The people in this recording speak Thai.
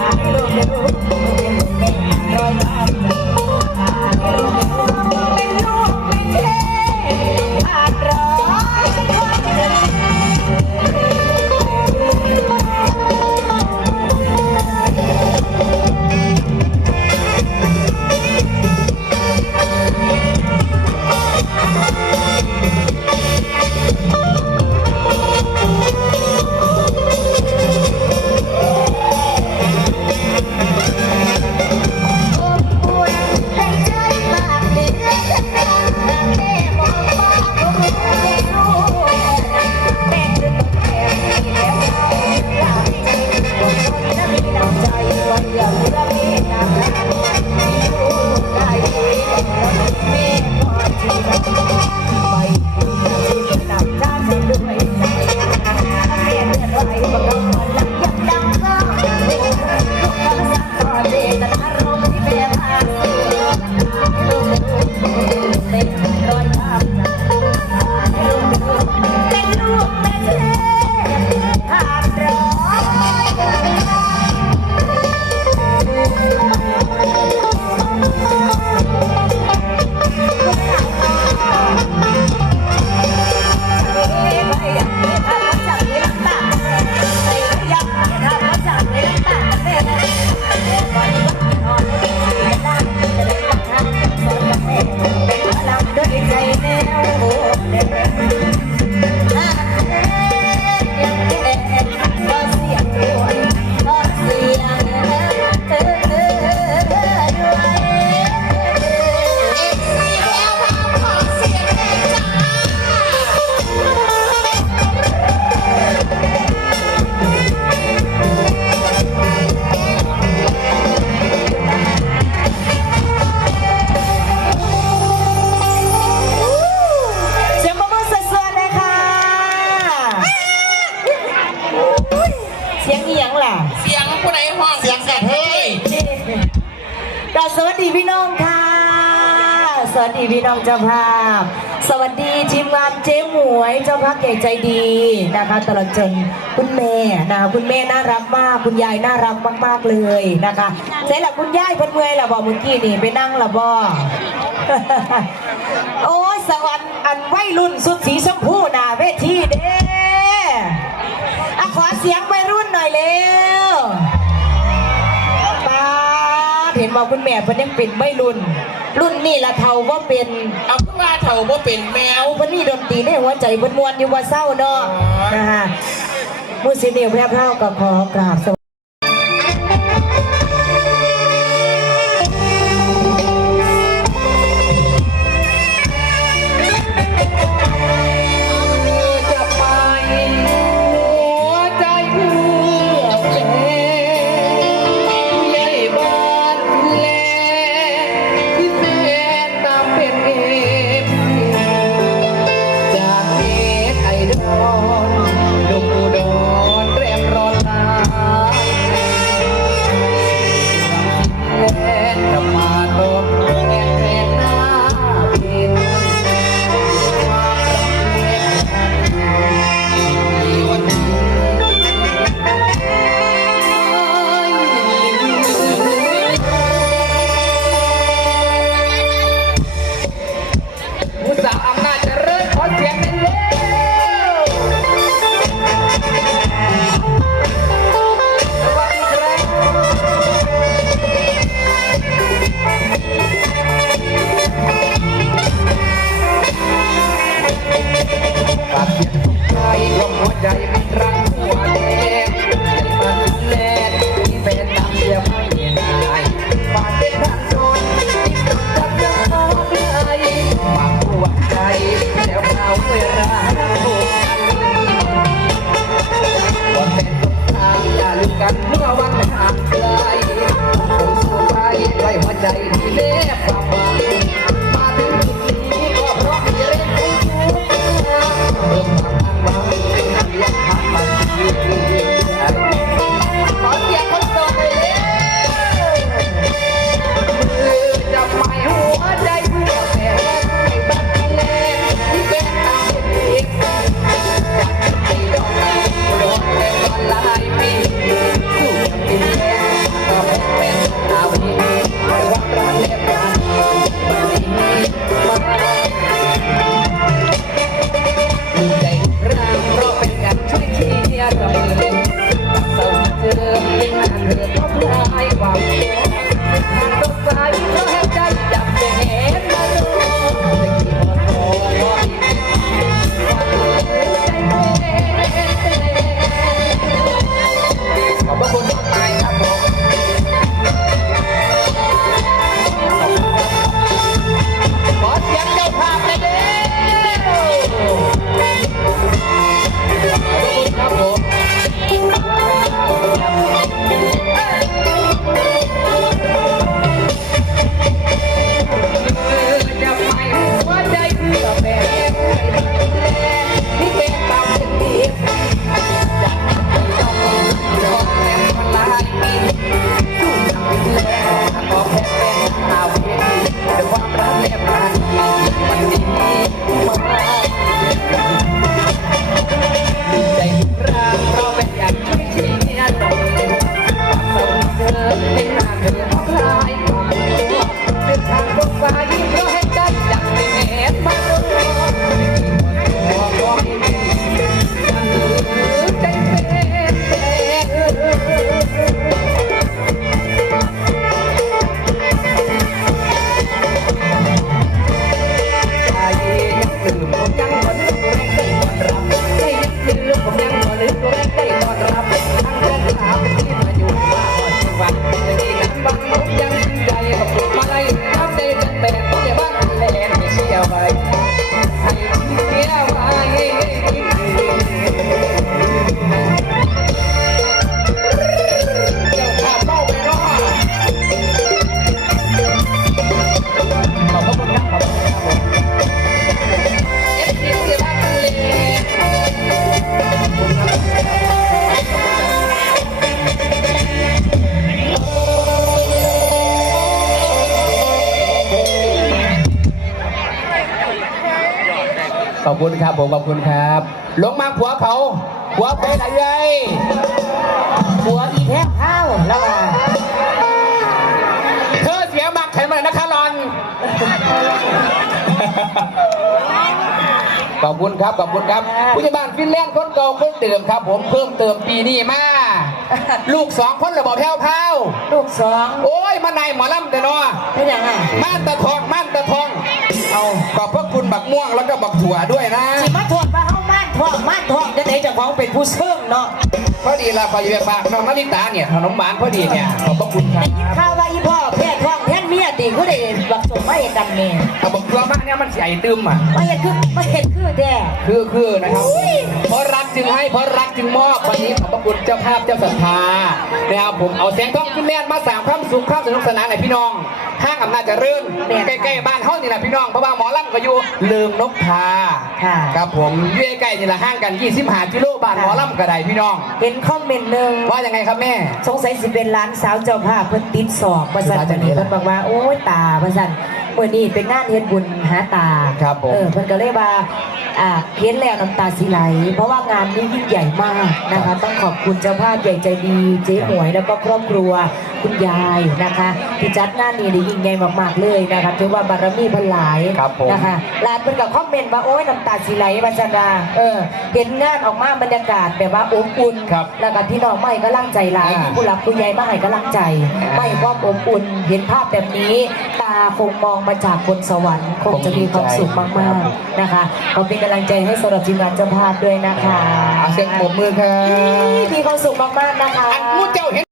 I don't know. ใจแล้วโอ้ี่น้องเจ้าภาพ สวัสดีทีมงานเจ๊หมวยเจ้าภาพใหญ่ใจดีนะคะตลอดจนคุณแม่นะคะคุณแม่น่ารักมาก คุณยายน่ารักมากๆเลยนะคะเใช่หละคุณยายเพิ่นเมื่อยละบอกเมื่อกี้นี่ไปนั่งละบอกโอ้ยสวรรค์อันวัยรุ่นสุดสีชมพูนาเวทีเด้อขอเสียงวัยรุ่นหน่อยเร็วป้าเห็นบอกคุณแม่เพิ่นยังเป็นวัยรุ่น รุ่นนี่ละเท่าว่าเป็นเอาเพิ่งว่าเท่าว่าเป็นแมวเอาวันนี้ดนตรีในหัวใจมวนๆอยู่ว่าเศร้าเนาะนะคะมูสิเนียแพร่เท่ากับขอกราบสวั ดิมไม่นานเธอก็คลายความกลัวทางรถไฟก็แห้ ขอบคุณครับผมขอบคุณครับ ลงมาผัวเขาผัวไปไหนยัยหัวอีแท้ข้าวแล้วว่าเธอเสียหมักไขมันนะคะรอน ขอบคุณครับขอบคุณครับ ผู้ใหญ่บ้านฟินแลนด์คนเก่าคนเดิมครับ ผมเพิ่มเติมปีนี้มาลูกสองคนระบอกแพ้วพราวลูกสองโอ้ยมาในหมอลำแต่เนาะเป็นยังไงม่านตะทองม่านตะทองเอาขอบพระคุณ บักม่วงแล้วก็บักถั่วด้วยนะสิมาทวดว่าเฮาม่านทองม่านทองจะไหนเจะของเป็นผู้เชิงเนาะพอดีเราขออยู่ฝากน้องนาริตาเนี่ยขนมหวานพอดีเนี่ยขอบพระคุณครัได้บยินข่าวว่าอีพ่อแพ้ท้องแทนเมียติเขาได้บักสมมาเห็นกันเนี่ยเอาบักถั่วมากเนี่ยมันใส่ตึมอะมาเห็นคือมาเห็นคือแท้คือคือนะครับเพราะรักจึงให้เพราะรักจึงมอบวันนี้ขอบพระคุณเจ้าภาพเจ้าศรัทธานะครับผมเอาแสงทองขึ้นแล่นมาสามความสุขความสนุกสนานให้พี่น้อง ห้างอำนาจเจริญใกล้ๆบ้านเฮานี่แหละพี่น้องเพราะว่าหมอลำก็อยู่เลิงนกทาค่ะครับผมอยู่ใกล้ๆนี่แหละห่างกัน25กิโลบ้านหมอลำก็ได้พี่น้อง เห็นคอมเมนต์หนึ่งว่ายังไงครับแม่ สงสัยสิเป็นร้านสาวเจ้าภาพเพิ่นติดสอบประสันร้านจังไหนเพิ่ล่ะนบอกว่าโอ้ยตาประสันเมื่อนี้เป็นงานเฮ็ดบุญหาตาครับผม เออเพิ่นก็เลยว่าอ่าเห็นแล้วน้ำตาสิไหล เพราะว่างานนี้ยิ่งใหญ่มากนะคะ ต้องขอบคุณเจ้าภาพใหญ่ใจดีเจ๊หมวยแล้วก็ครอบครัวคุณยายนะคะที่จัดงานนี้ได้ยิ่งใหญ่มากๆเลยนะคะถือว่าบารมีเพันหลายครับผม นะคะร้านเพิ่นก็คอมเมนต์ว่าโอ้ยน้ำตาสิไหลว่าจันดาเออ เห็นงานออกมาบรรยากาศแบบว่าอบอุ่น ครับ แล้วก็พี่น้องไม่ก็ลังใจหลายอ่าผู้หลักผู้ใหญ่มาให้กำลังใจอ่าไม่ความอบอุ่น เห็นภาพแบบนี้ ตาคงมองมาจากบนสวรรค์คงจะมีความสุขมากๆนะคะขอเป็นกำลังใจให้สำหรับทีมงานเจ้าภาพด้วยนะคะเอาเสียงปรบมือครับมีความสุขมากๆนะคะ อันมูเจ้าเห็น